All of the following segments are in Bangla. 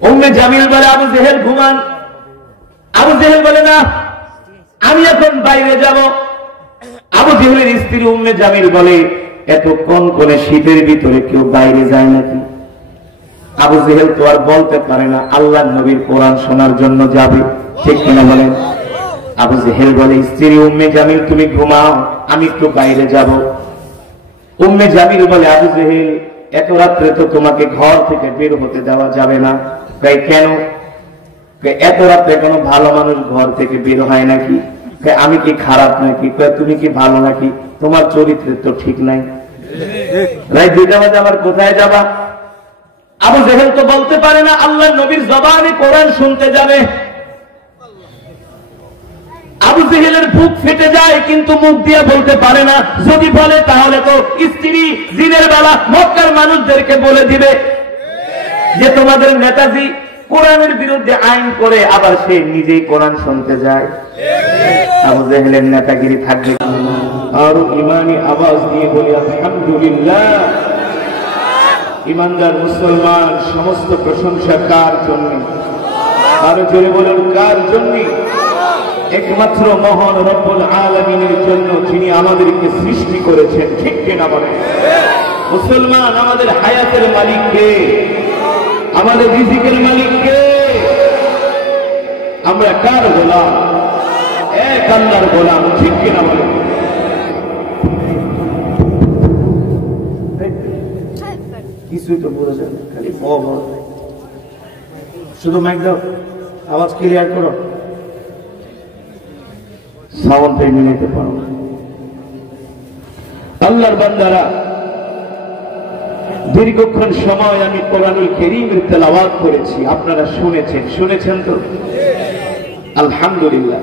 উম্মে জামিল বলে আবু জেহেল ঘুমান। আবু জেহেল বলে না, আমি এখন বাইরে যাব। আবু জেহেলের স্ত্রী উম্মে জামিল বলে, এত কনকনে শীতের ভিতরে কেউ বাইরে যায় নাকি? আবু জেহেল তো আর বলতে পারে না আল্লাহর নবীর কোরআন শোনার জন্য যাবে, ঠিক কিনা বলেন? আবু জেহেল বলে, স্ত্রী উম্মে জামিল তুমি ঘুমাও, আমি একটু বাইরে যাব। উম্মে জামিল বলে, আবু জেহেল এত রাত্রে তো তোমাকে ঘর থেকে বের হতে দেওয়া যাবে না। কেন? এত রাত্রে কোনো ভালো মানুষ ঘর থেকে বের হয় নাকি? আমি কি খারাপ নাকি? তুমি কি ভালো নাকি? তোমার চরিত্রের তো ঠিক নাই। রাত 2টা বাজে আবার কোথায় যাবা? আবু জেহেল তো বলতে পারে না আল্লাহর নবীর জবানে কোরআন শুনতে যাবে। আবু জেহেলের বুক ফেটে যায়, কিন্তু মুখ দিয়ে বলতে পারে না। যদি বলে তাহলে তো স্ত্রী দিনের বেলা মক্কার মানুষদেরকে বলে দিবে যে তোমাদের নেতাজি কোরআনের বিরুদ্ধে আইন করে, আবার সে নিজেই কোরআন শুনতে যায়। আবু জেহেলের নেতাগিরি থাকবে। আর ইমানি আওয়াজ দিয়ে বলি আলহামদুলিল্লাহ। ইমানদার মুসলমান, সমস্ত প্রশংসা কার জন্য? আরো জোরে বলুন, কার জন্য? একমাত্র মহান রব্বুল আলামিনের জন্য, যিনি আমাদেরকে সৃষ্টি করেছেন, ঠিক কিনা বলেন? মুসলমান, আমাদের হায়াতের মালিক কে? আমাদের রিজিকের মালিক কে? আমরা কার গোলাম? এক আল্লাহর গোলাম, ঠিক কিনা বলেন? কিছুই তো বোঝা যায় না, খালি শুধু মাইক দাও, আওয়াজ ক্লিয়ার করো। সাউন্ড মিলাইতে পারো না। আল্লাহর বান্দারা, দীর্ঘক্ষণ সময় আমি কোরআনুল কারীমের তেলাওয়াত করেছি, আপনারা শুনেছেন তো? আলহামদুলিল্লাহ।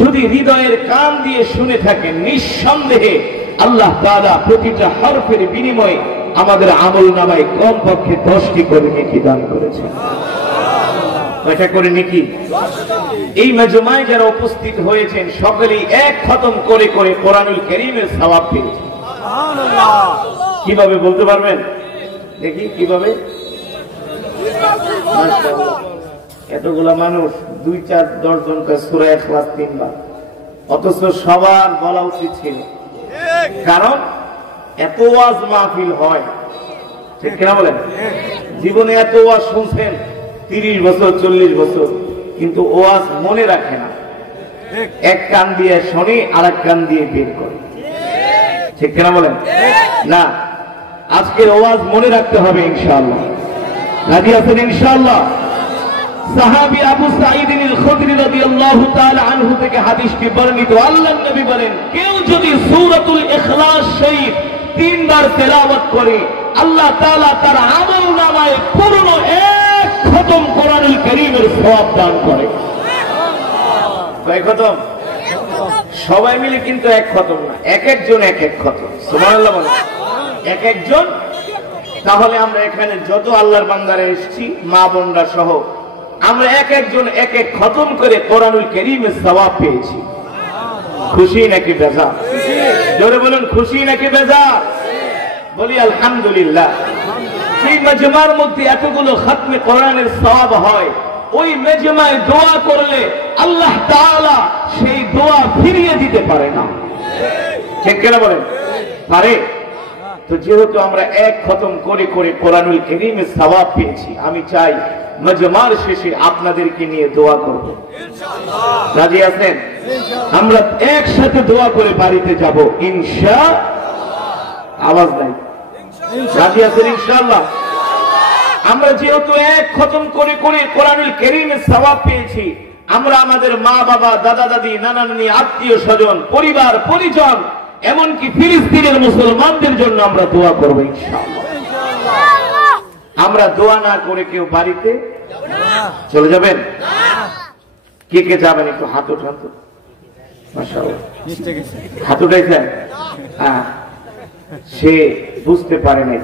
যদি হৃদয়ের কান দিয়ে শুনে থাকেন, নিঃসন্দেহে আল্লাহ তাআলা প্রতিটা হরফের বিনিময়ে আমাদের আমলনামায় কমপক্ষে 10টি করে নেকি দান করেছেন। কয়টা করে নেকি? এই মাজমায় যারা উপস্থিত হয়েছেন সকলেই এক খতম করে করে কোরআনুল কারীমের সওয়াব পেয়েছেন। সুবহানাল্লাহ। কিভাবে বলতে পারবেন? দেখি কিভাবে। এতগুলা মানুষ 2-4-10 জনকে সূরা ইখলাস 3 বার, অথচ সবার বলা উচিত ছিল। কারণ এত ওয়াজ মাহফিল হয়, ঠিক কিনা বলেন? জীবনে এত ওয়াজ শুনছেন 30 বছর 40 বছর, কিন্তু ওয়াজ মনে রাখে না। এক কান দিয়ে শুনি, আর এক কান দিয়ে বের করে, ঠিক কিনা বলেন? না, আজকের ওয়াজ মনে রাখতে হবে ইনশাআল্লাহ। রাজি আছেন ইনশাআল্লাহ? সাহাবী আবু সাঈদ আল খুদরি রাদিয়াল্লাহু তাআলা আনহু থেকে হাদিসটি বর্ণিত, আল্লাহর নবী বলেন, কেউ যদি সূরাতুল ইখলাস শরীফ 3 বার তেলাওয়াত করে, আল্লাহ তাআলা তার আমলনামায় পূর্ণ এক খতম কোরআনুল কারীমের সওয়াব দান করে। কয় খতম? সবাই মিলে কিন্তু এক খতম না, এক একজন এক এক খতম। সুবহানাল্লাহ বলেন, এক একজন। তাহলে আমরা এখানে যত আল্লাহর বান্দারা এসেছি, মা বোনরা সহ, আমরা এক একজন এক এক খতম করে কোরআনুল কারীমের সওয়াব পেয়েছি। খুশি নাকি বেজার? জোরে বলুন, খুশি নাকি বেজার? বলি আলহামদুলিল্লাহ। সেই মাজমার মধ্যে এতগুলো খতমে কোরআনের সওয়াব হয়, ওই মাজমায় দোয়া করলে আল্লাহ তাআলা সেই দোয়া ফিরিয়ে দিতে পারে না, ঠিক কিনা বলেন? পারে। তো যেহেতু আমরা এক খতম করে করে কোরআনুল কারীমের সওয়াব পেয়েছি, আমি চাই মাজমার শেষে আপনাদেরকে নিয়ে দোয়া করব। ইনশাআল্লাহ। রাজি আছেন? আমরা একসাথে দোয়া করে বাড়িতে যাব ইনশাআল্লাহ। আওয়াজ নাই। রাজি আছেন ইনশাআল্লাহ? আমরা যেহেতু এক খতম করে করে কোরআনুল কারীমের সওয়াব পেয়েছি, আমরা আমাদের মা বাবা, দাদা দাদি, নানা নানি, আত্মীয় স্বজন, পরিবার পরিজন, এমনকি ফিলিস্তিনের মুসলমানদের জন্য আমরা দোয়া করব ইনশাআল্লাহ। আমরা দোয়া না করে কেউ বাড়িতে চলে যাবেন? কে কে যাবেন? একটু হাত উঠান তো। মাশাআল্লাহ, হাত উঠাইছেন? হ্যাঁ, সে বুঝতে পারে নাই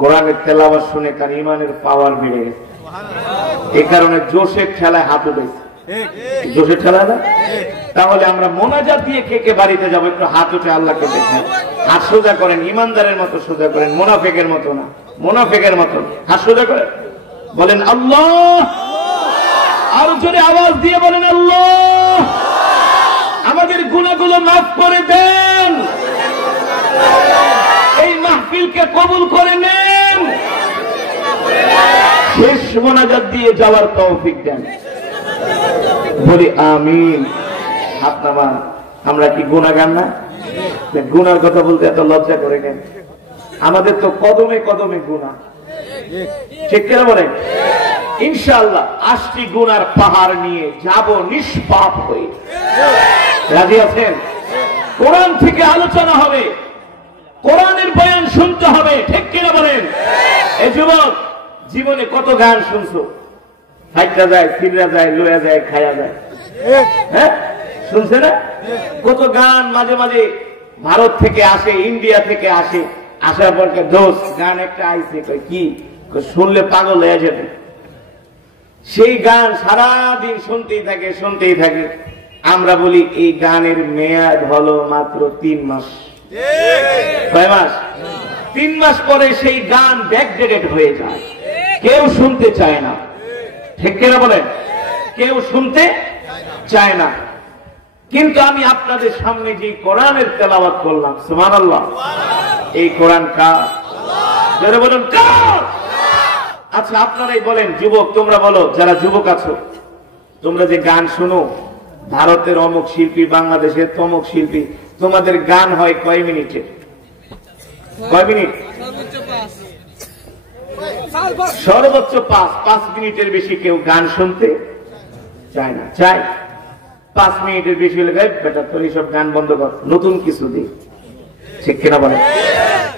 কোরআনের তেলাওয়াত শুনে তার ঈমানের পাওয়ার বেড়ে গেছে, এই কারণে জোশের ঠেলায় হাত উঠাইছে। জোশের ঠেলা না? তাহলে আমরা মোনাজাত দিয়ে কে কে বাড়িতে যাবো? একটু হাত উঠে আল্লাহকে দেখেন, হাত সোজা করেন, ইমানদারের মতো সোজা করেন, মুনাফিকের মতো না, মুনাফিকের মতো হাত সোজা করেন। বলেন আল্লাহ। আরো জোরে আওয়াজ দিয়ে বলেন আল্লাহ। আমাদের গুনাহগুলো মাফ করে দেন, এই মাহফিলকে কবুল করে নেন, শেষ মোনাজাত দিয়ে যাওয়ার তৌফিক দেন। বলি আমিন। হাত নামান। আমরা কি গুনাহগার না? গুনার কথা বলতে এত লজ্জা করে কেন? আমাদের তো কদমে কদমে গুনাহ, ঠিক কিনা বলেন? ইনশাআল্লাহ ৮টি গুনার পাহাড় নিয়ে যাব নিষ্পাপ হয়ে। রাজি আছেন? কোরআন থেকে আলোচনা হবে, কোরআনের বয়ান শুনতে হবে, ঠিক কিনা বলেন? এই যুবক, জীবনে কত গান শুনছো? হাইটা যায়, ফিরা যায়, লয়া যায়, খায়া যায়, হ্যাঁ শুনছে না? কত গান মাঝে মাঝে ভারত থেকে আসে, ইন্ডিয়া থেকে আসে, আসার পর দোস্ত গান একটা আইছে, কি শুনলে পাগল হয়ে যাবে। সেই গান সারাদিন শুনতেই থাকে, শুনতেই থাকে। আমরা বলি এই গানের মেয়াদ হলো মাত্র ৩ মাস। কয় মাস? ৩ মাস পরে সেই গান ব্যাকডেটেড হয়ে যায়, কেউ শুনতে চায় না, ঠিক কিনা বলেন? কেউ শুনতে চায় না। কিন্তু আমি আপনাদের সামনে যে কোরআনের তেলাওয়াত করলাম, সুবহানাল্লাহ, এই কোরআন কার? যারা বলেন কার? আচ্ছা আপনারাই বলেন, যুবক তোমরা বলো, যারা যুবক আছো, তোমরা যে গান শোনো, ভারতের অমুক শিল্পী, বাংলাদেশের তমুক শিল্পী, তোমাদের গান হয় কয় মিনিটে? কয় মিনিট? সর্বোচ্চ 5 মিনিটের বেশি কেউ গান শুনতে চায় না। চায় 5 মিনিটের বেশি হলে বেটা তোর এইসব গান বন্ধ কর, নতুন কিছু দিই, ঠিক কিনা বলে?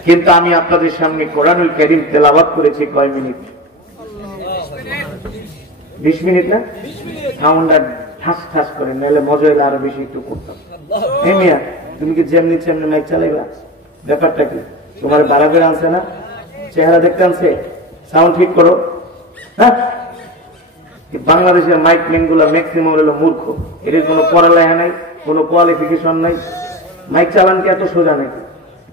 কিন্তু আমি আপনাদের সামনে কোরআনুল কারীম তেলাওয়াত করেছি কয় মিনিট? 20 মিনিট না? সাউন্ডটা ঠাস ঠাস করে, নাহলে মজা হলে আরো বেশি একটু করতাম। এই মিয়া, তুমি কি যেমনি তেমনি মাইক চালাইবা? ব্যাপারটা কি? তোমার বাড়া করে আনছে না? চেহারা দেখতে আনছে? সাউন্ড ঠিক করো। হ্যাঁ, বাংলাদেশের মাইক ম্যান গুলা ম্যাক্সিমাম হলো মূর্খ, এর কোনো পড়ালেখা নাই, কোনো কোয়ালিফিকেশন নাই। মাইক চালান কি এত সোজা নাকি?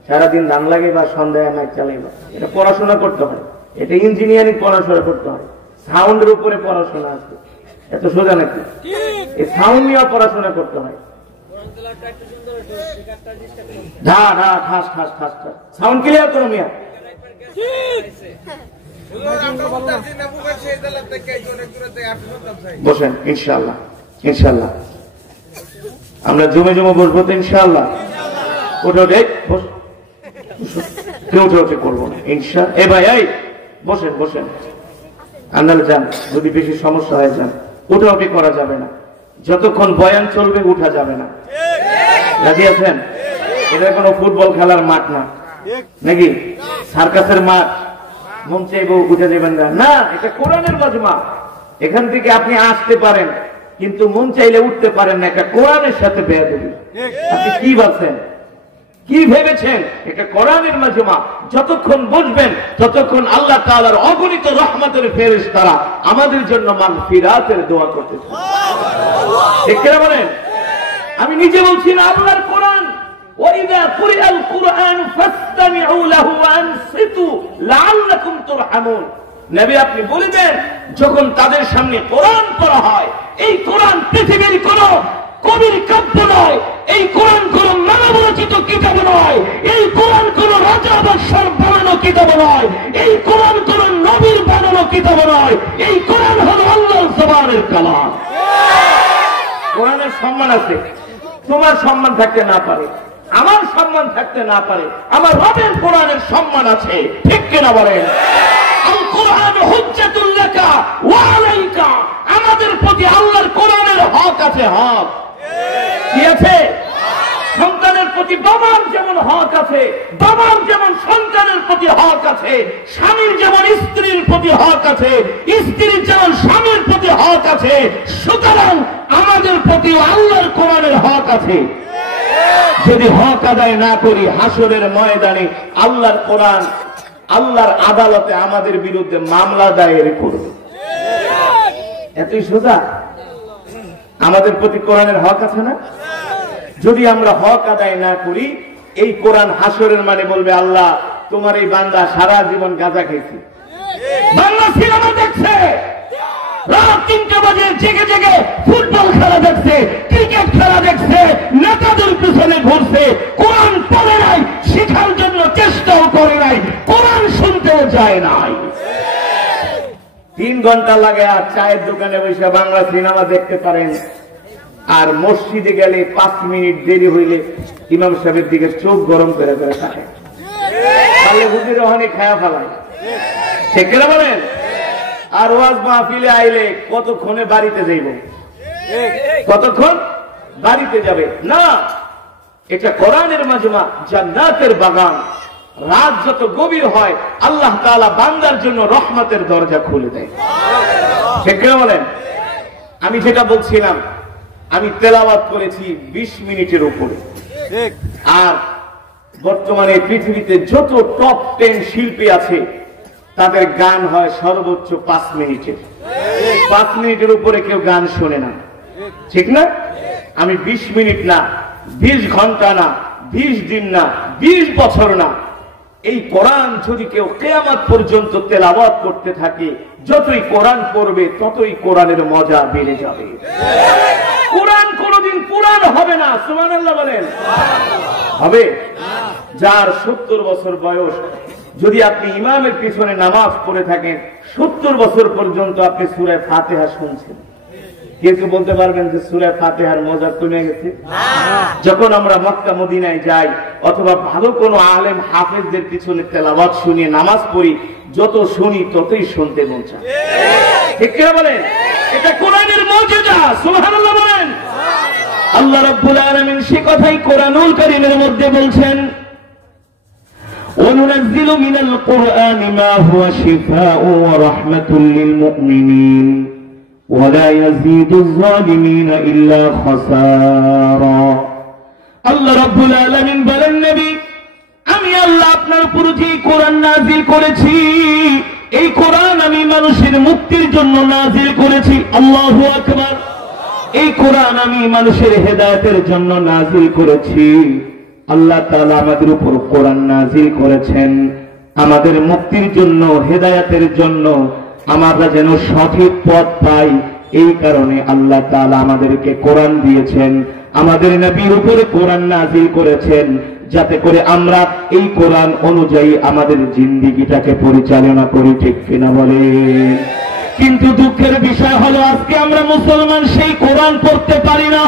সারাদিন ধান লাগে বা সন্ধ্যায় মাইক চালাইবা, এটা পড়াশোনা করতে হয়, এটা ইঞ্জিনিয়ারিং পড়াশোনা করতে হয়, সাউন্ডের উপরে পড়াশোনা আছে, এত সোজা নাকি? এই সাউন্ড নিয়ে পড়াশোনা করতে হয়। সাউন্ড ক্লিয়ার করো মিয়া। বসেন, ইনশাআল্লাহ ইনশাআল্লাহ আমরা জমে জমে বসবো তো ইনশাআল্লাহ। ওটা কেউ উঠে করবো না ইনশাআল্লাহ। এ ভাই, এই বসেন বসেন, আন্দালে যান, যদি বেশি সমস্যা হয়ে যান উঠাউঠি করা যাবে না, যতক্ষণ বয়ান চলবে উঠা যাবে না। রাজি আছেন? এটা কোনো ফুটবল খেলার মাঠ না নাকি সার্কাসের মাঠ, মন চাইব উঠে দেবেন না, এটা কোরআনের মাজমা। এখান থেকে আপনি আসতে পারেন কিন্তু মন চাইলে উঠতে পারেন না, এটা কোরআনের সাথে বেয়াদবি। আপনি কি ভাবছেন, কি ভেবেছেন? এটা কোরআনের মাজমা। যতক্ষণ বসবেন ততক্ষণ আল্লাহ তাআলার অগণিত রহমতের ফেরেশতারা আমাদের জন্য মাগফিরাতের দোয়া করতেছে, ঠিক কি বলেন? আমি নিজে বলছি না, আল্লাহর কোরআন, وَإِذَا قُرِئَ الْقُرْآنُ فَاسْتَمِعُوا لَهُ وَأَنصِتُوا لَعَلَّكُمْ تُرْحَمُونَ। নবী আপনি বলবেন, যখন তাদের সামনে কোরআন পড়া হয়, এই কোরআন পৃথিবীর কোন কবির কাব্য নয়, এই কোরআন কোন মানব রচিত কিতাব নয়, এই কোরআন কোন রাজা বাদশার বানানো কিতাব নয়, এই কোরআন কোন নবীর বানানো কিতাব নয়, এই কোরআন হলো আল্লাহর জবানের কালাম। কোরআনের সম্মান আছে, তোমার সম্মান থাকতে না পারে, আমার সম্মান থাকতে না পারে, আমার রবের কোরআনের সম্মান আছে, ঠিক কিনা বলেন? আল কোরআন হুজ্জাতুল লাকা ওয়া আলাইকা, আমাদের প্রতি আল্লাহর কোরআনের হক আছে। হক কি আছে? সন্তানের প্রতি বাবার যেমন হক আছে, বাবার যেমন সন্তানের প্রতি হক আছে, স্বামীর যেমন স্ত্রীর প্রতি হক আছে, স্ত্রীর যেমন স্বামীর প্রতি হক আছে, সুতরাং আমাদের প্রতি আল্লাহর কোরআনের হক আছে। যদি হক আদায় না করি, হাসরের ময়দানে আল্লাহর কোরআন আল্লাহর আদালতে আমাদের বিরুদ্ধে মামলা দায়ের করবে। এতই সোজা। আমাদের প্রতি কোরআনের হক আছে না? যদি আমরা হক আদায় না করি, এই কোরআন হাসরের মানে বলবে, আল্লাহ তোমার এই বান্দা সারা জীবন গাঁজা খাইছে, বাংলা সিনেমা দেখছে, রাত 3টা বাজে জেগে জেগে ফুটবল খেলা দেখছে, ক্রিকেট খেলা দেখছে, নেতাদের পিছনে ঘুরছে, কোরআন পড়ে নাই, শেখার জন্য চেষ্টাও করে নাই, কোরআন শুনতেও যায় নাই। 3 ঘন্টা লাগে আর চায়ের দোকানে বসে বাংলা সিনেমা দেখতে পারেন, আর মসজিদে গেলে 5 মিনিট দেরি হইলে ইমাম সাহেবের দিকে চোখ গরম করে করে থাকে, তাহলে হুজুর ওখানে খায়া ফেলায়, ঠিক কিনা বলেন? আর ওয়াজ মাহফিলে আইলে কতক্ষণে বাড়িতে যাইব, কতক্ষণ বাড়িতে যাবে না। এটা কোরআনের মাজমা, জান্নাতের বাগান। রাত যত গভীর হয় আল্লাহ তাআলা বান্দার জন্য রহমতের দরজা খুলে দেয়, ঠিক কিনা বলেন? আমি যেটা বলছিলাম, আমি তেলাওয়াত করেছি 20 মিনিটের উপরে, আর বর্তমানে পৃথিবীতে যত টপ 10 শিল্পী আছে তাদের গান হয় সর্বোচ্চ 5 মিনিটের। 5 মিনিটের উপরে কেউ গান শোনে না, ঠিক না? আমি 20 মিনিট না, 20 ঘন্টা না, 20 দিন না, 20 বছর না, এই কোরআন যদি কেউ কিয়ামত পর্যন্ত তেলাওয়াত করতে থাকে, যতই কোরআন পড়বে ততই কোরআনের মজা বেড়ে যাবে। কোরআন কোনদিন পুরান হবে না, সুবহানাল্লাহ বলেন। হবে? যার 70 বছর বয়স, যদি আপনি ইমামের পিছনে নামাজ পড়ে থাকেন, 70 বছর পর্যন্ত আপনি সূরা ফাতিহা শুনছেন, কিন্তু বলতে পারবেন যে সূরা ফাতিহার মজা কমে গেছে? যখন আমরা মক্কা মদিনায় যাই অথবা ভালো কোনো আলেম হাফেজদের পিছনে তেলাওয়াত শুনিয়ে নামাজ পড়ি, যত শুনি ততই শুনতে মন চায়, ঠিক কিনা বলেন? এটা কোরআনের মুজিজা, সুবহানাল্লাহ বলেন। আল্লাহ রাব্বুল আলামিন সে কথাই কোরআনুল কারীমের মধ্যে বলছেন, وَنُنَزِّلُ مِنَ الْقُرْآنِ مَا هُوَ شِفَاءٌ وَرَحْمَةٌ لِّلْمُؤْمِنِينَ وَلَا يَزِيدُ الظَّالِمِينَ إِلَّا خَسَارًا। আল্লাহ রাব্বুল আলামিন বলেন, নবী, আমি আল্লাহ আপনার উপর যে কোরআন নাযিল করেছি, এই কোরআন আমি মানুষের মুক্তির জন্য নাযিল করেছি। আল্লাহু আকবার। এই কোরআন আমি মানুষের হেদায়েতের জন্য নাযিল করেছি। আল্লাহ তাআলা আমাদের উপর কোরআন নাযিল করেছেন আমাদের মুক্তির জন্য, হেদায়েতের জন্য, আমরা যেন সঠিক পথ পাই। এই কারণে আল্লাহ তাআলা আমাদেরকে কোরআন দিয়েছেন, আমাদের নবীর উপরে কোরআন নাযিল করেছেন, যাতে করে আমরা এই কোরআন অনুযায়ী আমাদের জিন্দেগিটাকে পরিচালনা করি, ঠিক কিনা বলে? কিন্তু দুঃখের বিষয় হলো আজকে আমরা মুসলমান সেই কোরআন পড়তে পারি না।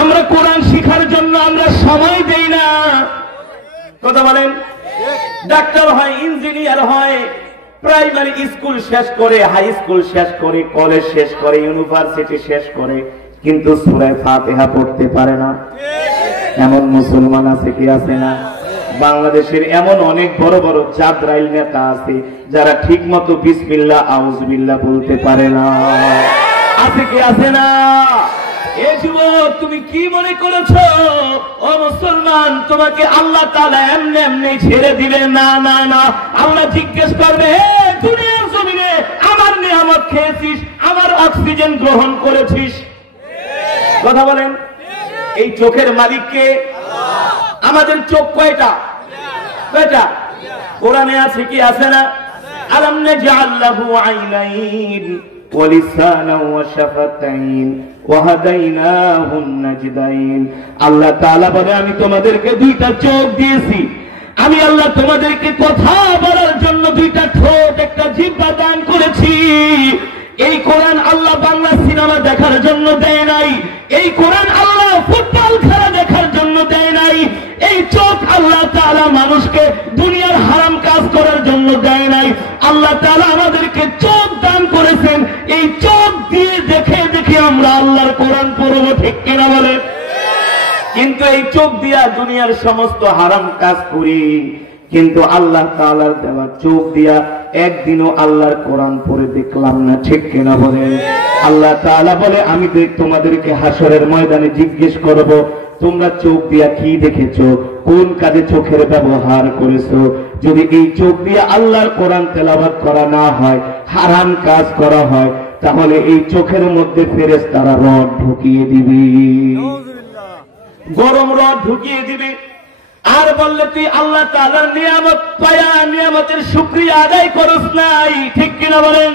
আমরা কোরআন শিখার জন্য আমরা সময় দেই না, কথা বলেন? ডাক্তার হয়, ইঞ্জিনিয়ার হয়, প্রাইমারি স্কুল শেষ করে, হাই স্কুল শেষ করে, কলেজ শেষ করে, ইউনিভার্সিটি শেষ করে, কিন্তু সূরা ফাতিহা পড়তে পারে না। এমন মুসলমান আছে কি আছে না? বাংলাদেশের এমন অনেক বড় বড় জাদরাইল নেতা আছে যারা ঠিক মতো বিসমিল্লাহ আউযুবিল্লাহ বলতে পারে না, আছে কি আছে না? এ যুবক, তুমি কি মনে করেছো ও মুসলমান তোমাকে আল্লাহ তাআলা এমনি এমনি ছেড়ে দিবে? না না না, আল্লাহ জিজ্ঞেস করবে, হে দুনিয়ার জমিনে আমার নিয়ামত খেয়েছিস, আমার অক্সিজেন গ্রহণ করেছিস? কথা বলেন। এই চোখের মালিক কে? আমাদের চোখ কয়টা? কয়টা? কোরআনে আছে কি আছে না? আলাম নাজআল লাহু আইনাইন ওয়া লিসানান ওয়া শাফাতাইন ওয়া হাদাইনাহুন নাজদাইন। আল্লাহ তাআলা বলে, আমি তোমাদেরকে 2টা চোখ দিয়েছি, আমি আল্লাহ তোমাদেরকে কথা বলার জন্য 2টা ঠোঁট, একটা জিহ্বা দান করেছি। এই কোরআন আল্লাহ বাংলা সিনেমা দেখার জন্য দেয় নাই, এই কোরআন আল্লাহ ফুটবল খেলা দেখার জন্য দেয় নাই, এই চোখ আল্লাহ তাআলা মানুষকে দুনিয়ার হারাম কাজ করার জন্য দেয় নাই। আল্লাহ তাআলা আমাদেরকে চোখ দান করেছেন, এই চোখ দিয়ে দেখে দেখে আমরা আল্লাহর কোরআন পড়ব, ঠিক কিনা বলে? কিন্তু এই চোখ দিয়া দুনিয়ার সমস্ত হারাম কাজ করি, কিন্তু আল্লাহ তাআলার দেওয়া চোখ দিয়া একদিনও আল্লাহর কোরআন পড়ে দেখলাম না, ঠিক কিনা বলে? আল্লাহ তাআলা বলে, আমি তোমাদেরকে হাসরের ময়দানে জিজ্ঞেস করব, তোমরা চোখ দিয়া কি দেখেছো, কোন কাজে চোখের ব্যবহার করেছো? যদি এই চোখ দিয়ে আল্লাহর কোরআন তেলাওয়াত করা না হয়, হারাম কাজ করা হয়, তাহলে এই চোখের মধ্যে ফেরেশতারা রড ঢুকিয়ে দিবে, গরম রড ঢুকিয়ে দিবে। আর বললে তুই আল্লাহ তাআলার নিয়ামত পায়া নিয়ামতের শুকরিয়া আদায় করস নাই, ঠিক কিনা বলেন?